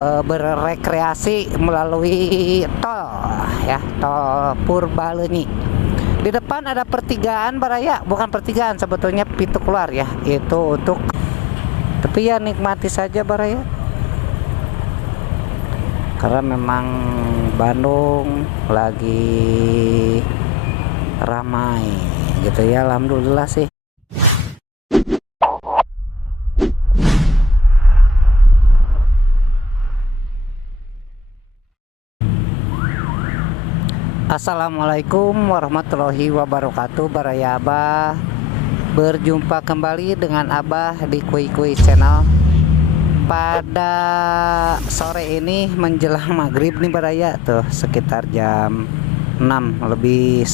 Berrekreasi melalui tol ya, tol Purbalenyi. Di depan ada pertigaan Baraya, bukan pertigaan sebetulnya, pintu keluar ya, itu untuk, tapi ya nikmati saja Baraya, karena memang Bandung lagi ramai gitu ya, alhamdulillah sih. Assalamualaikum warahmatullahi wabarakatuh Baraya Abah. Berjumpa kembali dengan Abah di Kui Kui Channel. Pada sore ini menjelang maghrib nih Baraya, tuh sekitar jam 6 lebih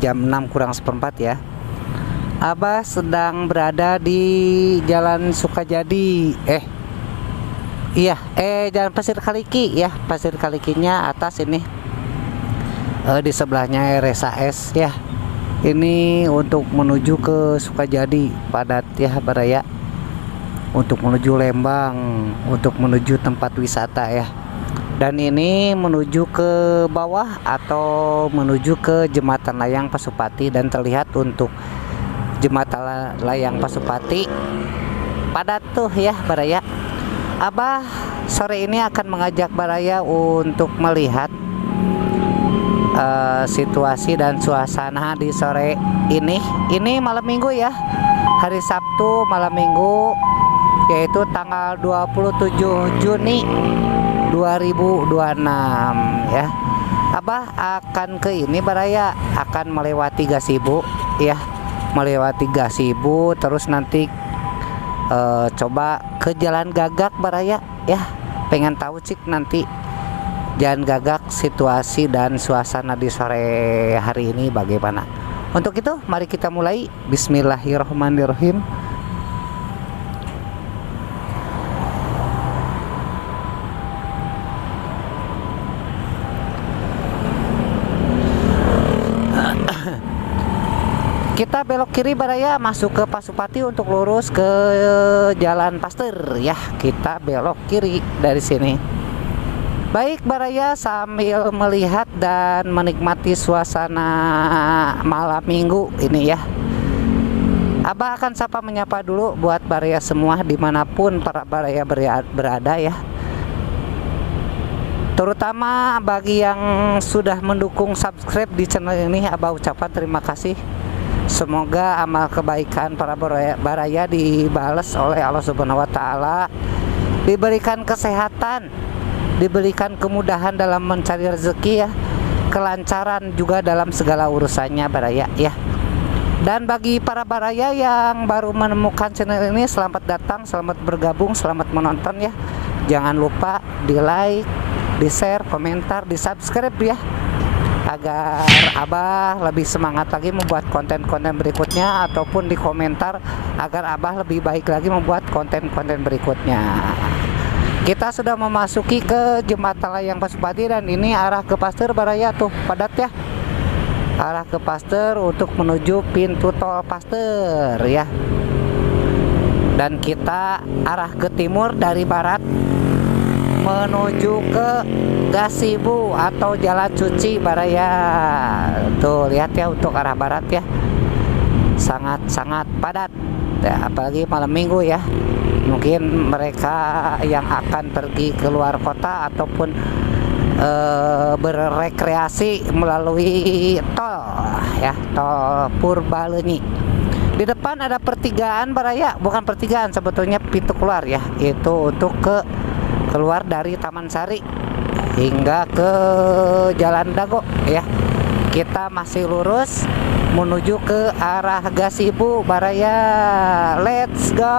jam 6 kurang seperempat ya. Abah sedang berada di Jalan Sukajadi, Jalan Pasir Kaliki ya, Pasir Kalikinya atas ini. Di sebelahnya RSAS ya. Ini untuk menuju ke Sukajadi, padat ya Baraya. Untuk menuju Lembang, untuk menuju tempat wisata ya. Dan ini menuju ke bawah atau menuju ke Jembatan Layang Pasupati, dan terlihat untuk Jembatan Layang Pasupati padat tuh ya Baraya. Abah sore ini akan mengajak Baraya untuk melihat situasi dan suasana di sore ini. Ini malam minggu ya, hari Sabtu malam minggu, yaitu tanggal 27 Juni 2026 ya. Abah akan ke ini Baraya, akan melewati Gasibu ya, melewati Gasibu, terus nanti coba ke Jalan Gagak Baraya ya. Pengen tahu cik nanti Jalan Gagak situasi dan suasana di sore hari ini bagaimana. Untuk itu mari kita mulai. Bismillahirrahmanirrahim. Kita belok kiri Baraya, masuk ke Pasupati untuk lurus ke Jalan Pasteur ya. Kita belok kiri dari sini. Baik Baraya, sambil melihat dan menikmati suasana malam minggu ini ya, Abah akan sapa menyapa dulu buat Baraya semua dimanapun para Baraya berada ya. Terutama bagi yang sudah mendukung subscribe di channel ini, Abah ucapkan terima kasih. Semoga amal kebaikan para Baraya dibalas oleh Allah Subhanahu wa Ta'ala, diberikan kesehatan, diberikan kemudahan dalam mencari rezeki ya, kelancaran juga dalam segala urusannya Baraya ya. Dan bagi para Baraya yang baru menemukan channel ini, selamat datang, selamat bergabung, selamat menonton ya. Jangan lupa di like, di share, komentar, di subscribe ya, agar Abah lebih semangat lagi membuat konten-konten berikutnya, ataupun di komentar agar Abah lebih baik lagi membuat konten-konten berikutnya. Kita sudah memasuki ke Jembatan Layang Pasupati, dan ini arah ke Pasteur Baraya, tuh padat ya. Arah ke Pasteur untuk menuju pintu tol Pasteur ya. Dan kita arah ke timur dari barat menuju ke Gasibu atau Jalan Cuci Baraya. Tuh lihat ya, untuk arah barat ya, sangat-sangat padat ya, apalagi malam minggu ya. Mungkin mereka yang akan pergi ke luar kota ataupun berrekreasi melalui tol ya, tol Purbalenyi. Di depan ada pertigaan Baraya, bukan pertigaan sebetulnya, pintu keluar ya, itu untuk keluar dari Taman Sari hingga ke Jalan Dago ya. Kita masih lurus menuju ke arah Gasibu Baraya. Let's go.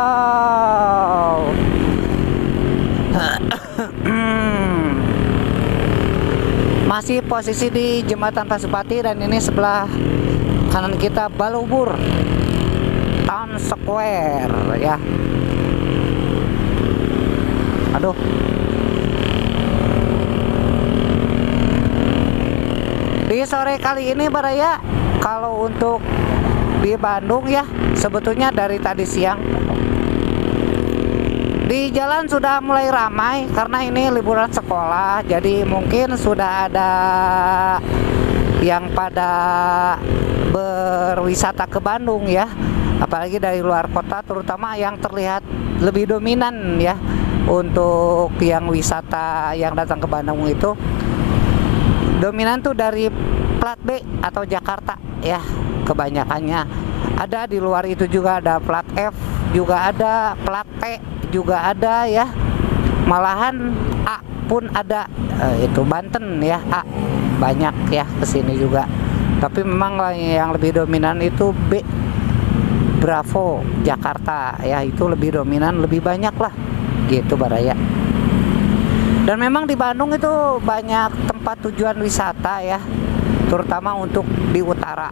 Masih posisi di Jembatan Pasupati, dan ini sebelah kanan kita Balubur Town Square ya. Aduh, di sore kali ini Baraya, kalau untuk di Bandung ya, sebetulnya dari tadi siang Di jalan sudah mulai ramai karena ini liburan sekolah, jadi mungkin sudah ada yang pada berwisata ke Bandung ya, apalagi dari luar kota, terutama yang terlihat lebih dominan ya untuk yang wisata yang datang ke Bandung itu dominan tuh dari plat B atau Jakarta ya kebanyakannya. Ada di luar itu juga ada plat F, juga ada plat T, juga ada ya, malahan A pun ada. Itu Banten ya, A banyak ya kesini juga, tapi memang yang lebih dominan itu B Bravo Jakarta ya, itu lebih dominan, lebih banyak lah gitu Baraya. Dan memang di Bandung itu banyak tempat tujuan wisata ya, terutama untuk di utara,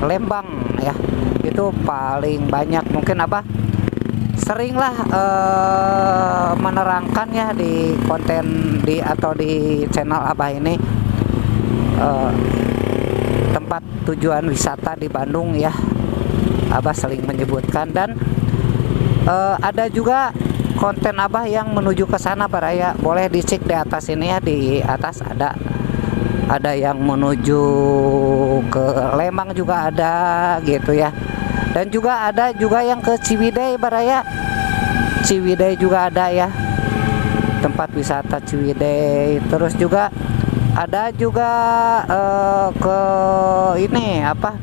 Lembang ya, itu paling banyak. Mungkin apa seringlah menerangkan ya di konten di atau di channel Abah ini tempat tujuan wisata di Bandung ya, Abah sering menyebutkan. Dan ada juga konten Abah yang menuju ke sana Baraya, boleh dicek di atas ini ya, di atas ada yang menuju ke Lembang juga ada gitu ya. Dan juga ada juga yang ke Ciwidey Baraya, Ciwidey juga ada ya, tempat wisata Ciwidey. Terus juga ada juga ke ini apa,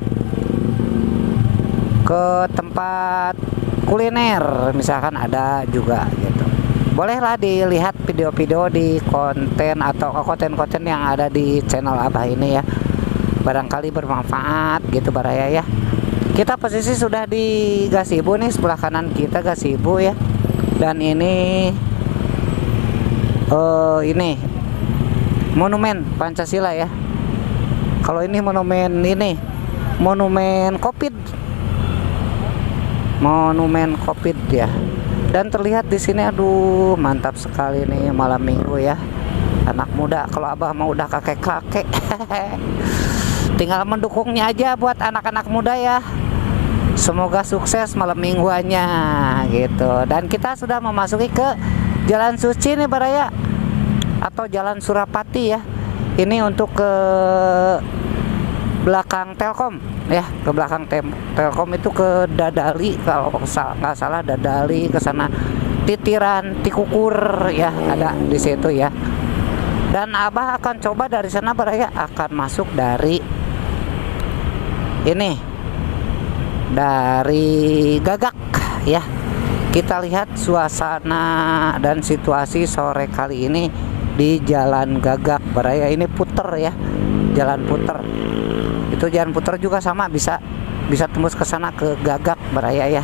ke tempat kuliner misalkan ada juga gitu. Bolehlah dilihat video-video di konten atau konten-konten yang ada di channel Abah ini ya, barangkali bermanfaat gitu Baraya ya. Kita posisi sudah di gazebo nih, sebelah kanan kita gazebo ya. Dan ini monumen Pancasila ya. Kalau ini monumen Covid. Monumen Covid ya. Dan terlihat di sini, aduh mantap sekali nih malam minggu ya. Anak muda, kalau Abah mau udah kakek-kakek tinggal mendukungnya aja buat anak-anak muda ya. Semoga sukses malam mingguannya gitu. Dan kita sudah memasuki ke Jalan Suci nih Baraya, atau Jalan Surapati ya. Ini untuk ke belakang Telkom ya, ke belakang Telkom itu ke Dadali kalau nggak salah, Dadali ke sana, Titiran, Tikukur ya, ada di situ ya. Dan Abah akan coba dari sana Baraya, akan masuk dari ini, dari Gagak ya. Kita lihat suasana dan situasi sore kali ini di Jalan Gagak Baraya. Ini puter ya, jalan puter. Itu jalan puter juga sama, bisa tembus ke sana ke Gagak Baraya ya.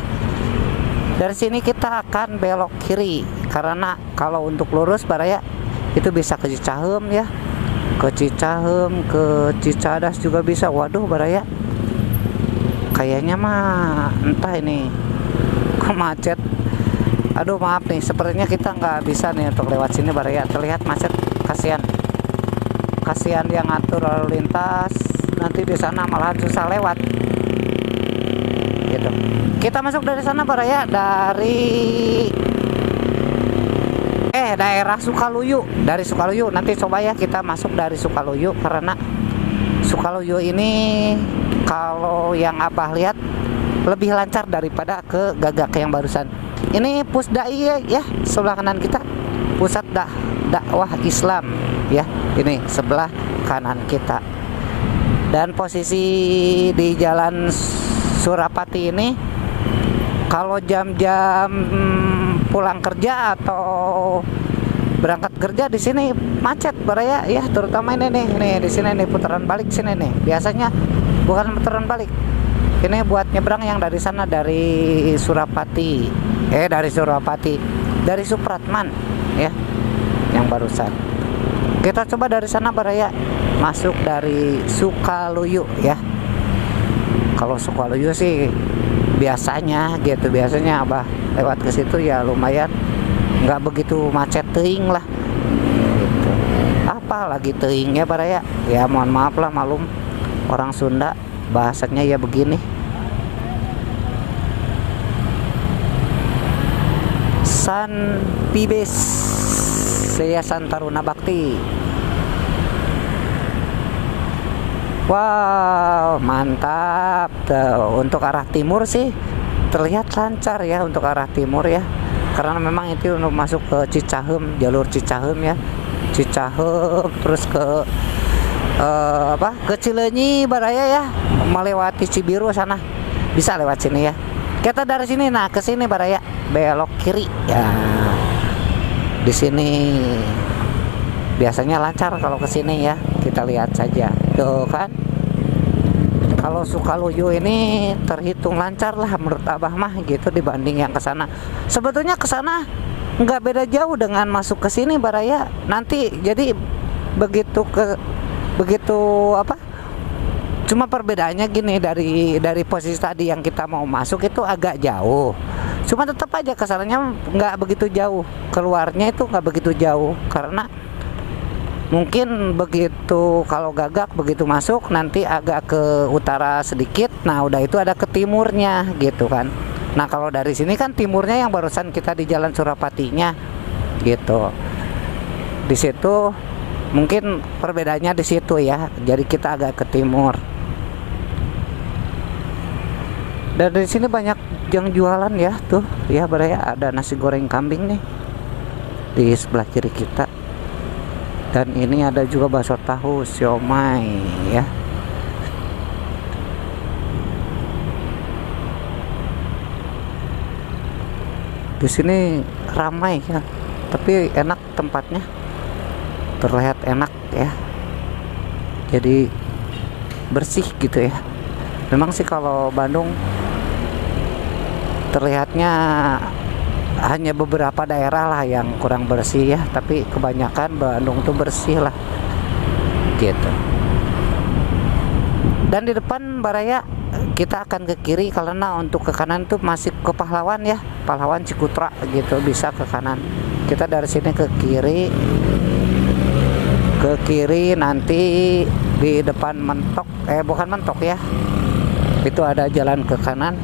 Dari sini kita akan belok kiri, karena kalau untuk lurus Baraya itu bisa ke Cicahem ya, ke Cicahem, ke Cicadas juga bisa. Waduh Baraya, kayaknya mah entah ini kok macet. Aduh maaf nih, sepertinya kita nggak bisa nih untuk lewat sini Baraya, terlihat macet. Kasihan yang ngatur lalu lintas, nanti di sana malahan susah lewat gitu. Kita masuk dari sana Baraya, dari daerah Sukaluyu. Dari Sukaluyu nanti coba ya kita masuk dari Sukaluyu, karena Sukaluyu ini kalau yang Abah lihat lebih lancar daripada ke Gagak yang barusan. Ini Pusdai ya, sebelah kanan kita Pusat Dakwah Islam ya, ini sebelah kanan kita. Dan posisi di Jalan Surapati ini kalau jam-jam pulang kerja atau berangkat kerja di sini macet Baraya ya, terutama ini nih di sini nih, putaran balik sini nih. Biasanya bukan putaran balik, ini buat nyebrang yang dari sana, dari Surapati, dari Supratman ya, yang barusan. Kita coba dari sana Baraya, masuk dari Sukaluyu ya. Kalau Sukaluyu sih biasanya gitu, biasanya Abah lewat ke situ ya lumayan nggak begitu macet teuing lah gitu. Apa lagi teuingnya Baraya ya, mohon maaf lah, malum orang Sunda bahasanya ya begini. jurusan PIBES Yayasan Taruna Bakti. Wow, mantap. Tuh, untuk arah timur sih terlihat lancar ya untuk arah timur ya. Karena memang itu untuk masuk ke Cicahem, jalur Cicahem ya. Cicahem terus ke ke Cileunyi Baraya ya, melewati Cibiru sana. Bisa lewat sini ya. Kita dari sini nah ke sini Baraya, belok kiri ya. Di sini biasanya lancar kalau ke sini ya. Kita lihat saja. Tuh kan. Kalau Sukaluyu ini terhitung lancar lah menurut Abah mah gitu dibanding yang ke sana. Sebetulnya ke sana nggak beda jauh dengan masuk ke sini Baraya. Nanti jadi begitu cuma perbedaannya gini, dari posisi tadi yang kita mau masuk itu agak jauh. Cuma tetap aja kesannya nggak begitu jauh, keluarnya itu nggak begitu jauh karena mungkin begitu kalau Gagak begitu masuk nanti agak ke utara sedikit. Nah udah itu ada ke timurnya gitu kan. Nah kalau dari sini kan timurnya yang barusan kita di Jalan Surapatinya gitu. Di situ mungkin perbedaannya di situ ya. Jadi kita agak ke timur. Dan di sini banyak yang jualan ya tuh ya Baraya, ada nasi goreng kambing nih di sebelah kiri kita. Dan ini ada juga bakso tahu, siomay ya. Di sini ramai ya, tapi enak tempatnya, terlihat enak ya. Jadi bersih gitu ya. Memang sih kalau Bandung terlihatnya hanya beberapa daerah lah yang kurang bersih ya, tapi kebanyakan Bandung tuh bersih lah gitu. Dan di depan Baraya kita akan ke kiri karena untuk ke kanan tuh masih ke Pahlawan ya, Pahlawan Cikutra gitu, bisa ke kanan. Kita dari sini ke kiri nanti di depan mentok, bukan mentok ya, itu ada jalan ke kanan.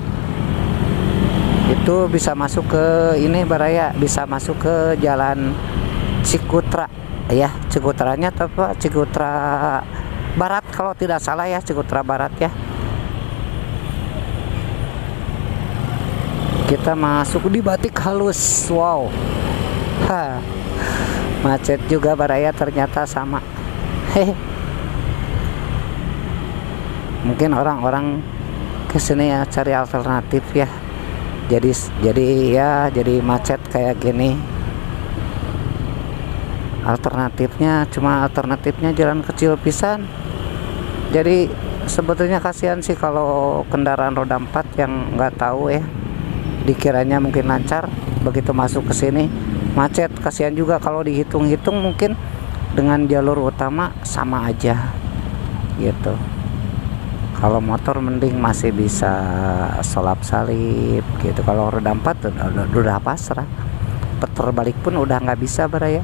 Itu bisa masuk ke ini Baraya, bisa masuk ke jalan Cikutra ya, Cikutranya apa, Cikutra Barat kalau tidak salah ya, Cikutra Barat ya. Kita masuk di Batik Halus. Wow, macet juga Baraya ternyata sama. Hehe. Mungkin orang-orang kesini ya cari alternatif ya. Jadi macet kayak gini. Alternatifnya jalan kecil pisan. Jadi sebetulnya kasihan sih kalau kendaraan roda 4 yang nggak tahu ya. Dikiranya mungkin lancar, begitu masuk ke sini macet. Kasihan juga kalau dihitung-hitung mungkin dengan jalur utama sama aja gitu. Kalau motor mending masih bisa solap salip gitu. Kalau roda 4 udah pasrah. Puter balik pun udah nggak bisa Baraya.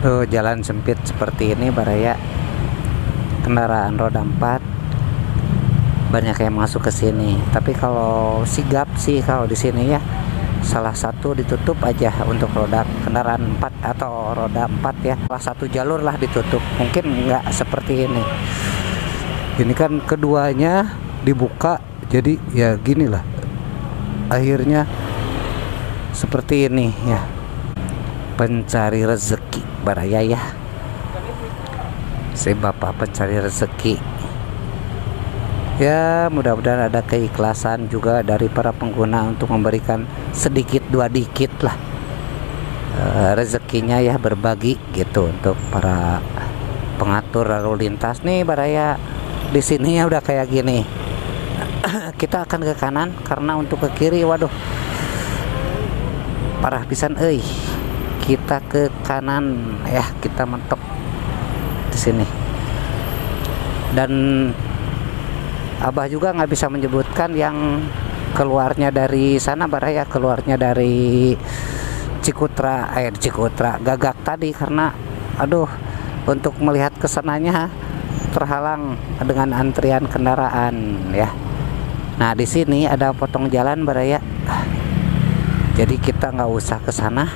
Tuh jalan sempit seperti ini Baraya. Kendaraan roda 4 banyak yang masuk ke sini. Tapi kalau sigap sih kalau di sini ya, salah satu ditutup aja untuk roda kendaraan 4 atau roda 4 ya. Salah satu jalur lah ditutup. Mungkin nggak seperti ini. Ini kan keduanya dibuka, jadi ya gini lah. Akhirnya seperti ini ya. Pencari rezeki Baraya ya. Si bapak pencari rezeki. Ya mudah-mudahan ada keikhlasan juga dari para pengguna untuk memberikan sedikit dua dikit lah rezekinya ya, berbagi gitu untuk para pengatur lalu lintas nih Baraya. Di sininya udah kayak gini. Kita akan ke kanan karena untuk ke kiri waduh parah pisan euy. Kita ke kanan ya, kita mentok di sini. Dan Abah juga nggak bisa menyebutkan yang keluarnya dari sana Baraya, keluarnya dari Cikutra Gagak tadi karena aduh untuk melihat kesananya terhalang dengan antrian kendaraan ya. Nah di sini ada potong jalan baraya, jadi kita nggak usah ke sana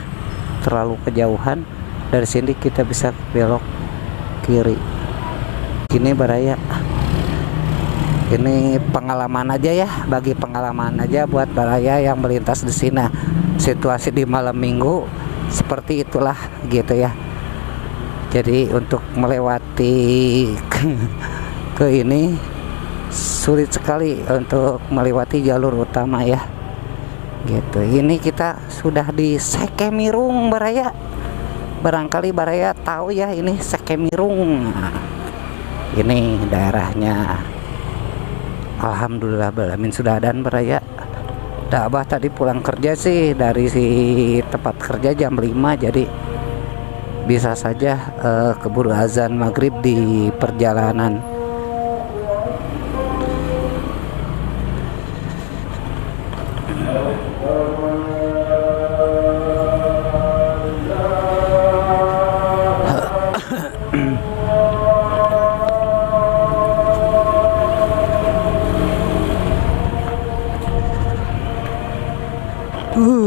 terlalu kejauhan. Dari sini kita bisa belok kiri ini baraya. Ini pengalaman aja ya, bagi pengalaman aja buat baraya yang melintas di sini. Situasi di malam minggu seperti itulah gitu ya. Jadi untuk melewati ke ini sulit sekali untuk melewati jalur utama ya gitu. Ini kita sudah di Sekemirung baraya, barangkali baraya tahu ya ini Sekemirung. Nah, ini daerahnya. Alhamdulillah belamin sudah ada baraya. Abah tadi pulang kerja sih dari si tempat kerja jam 5, jadi bisa saja keburu azan maghrib di perjalanan.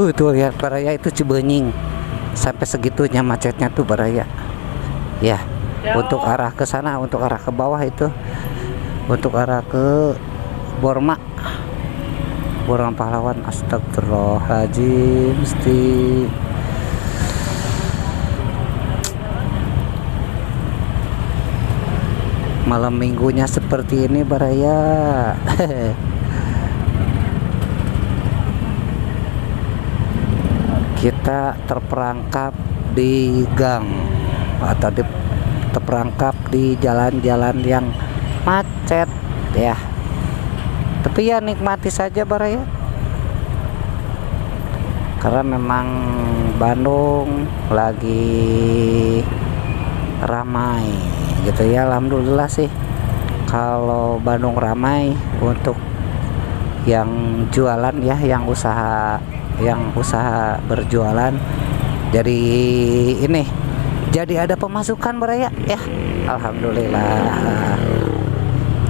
Tuh lihat baraya, itu Cibenying. Sampai segitunya macetnya tuh baraya. Ya, untuk arah ke sana, untuk arah ke bawah itu, untuk arah ke Borma, Borma Pahlawan. Astagfirullahaladzim, mesti malam minggunya seperti ini baraya. Kita terperangkap di gang atau terperangkap di jalan-jalan yang macet ya, tapi ya nikmati saja baraya, karena memang Bandung lagi ramai gitu ya. Alhamdulillah sih kalau Bandung ramai untuk yang jualan ya, yang usaha berjualan. Jadi ini jadi ada pemasukan baraya ya. Alhamdulillah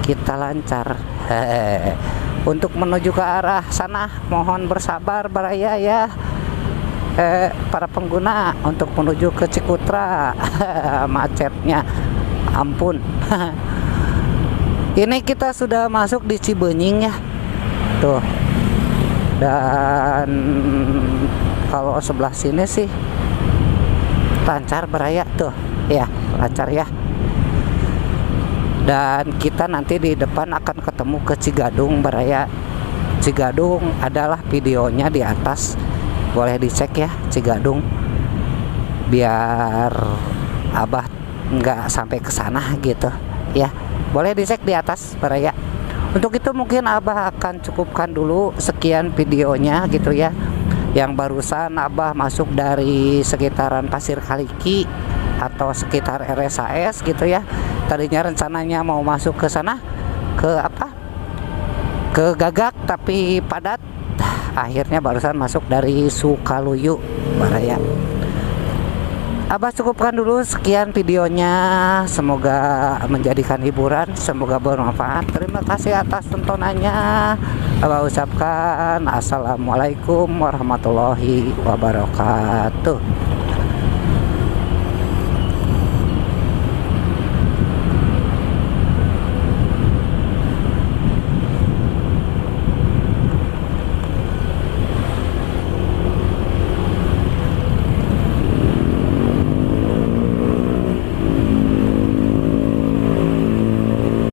kita lancar. Untuk menuju ke arah sana mohon bersabar baraya ya, para pengguna, untuk menuju ke Cikutra. Macetnya ampun. Ini kita sudah masuk di Cibenying ya tuh. Dan kalau sebelah sini sih lancar baraya tuh ya, lancar ya. Dan kita nanti di depan akan ketemu ke Cigadung baraya. Cigadung adalah videonya di atas, boleh dicek ya Cigadung, biar abah nggak sampai ke sana gitu ya. Boleh dicek di atas baraya. Untuk itu mungkin abah akan cukupkan dulu sekian videonya gitu ya. Yang barusan abah masuk dari sekitaran Pasir Kaliki atau sekitar RSAS gitu ya. Tadinya rencananya mau masuk ke sana, ke ke Gagak, tapi padat. Akhirnya barusan masuk dari Sukaluyu baraya. Abah cukupkan dulu sekian videonya, semoga menjadikan hiburan, semoga bermanfaat. Terima kasih atas tontonannya. Abah ucapkan assalamualaikum warahmatullahi wabarakatuh.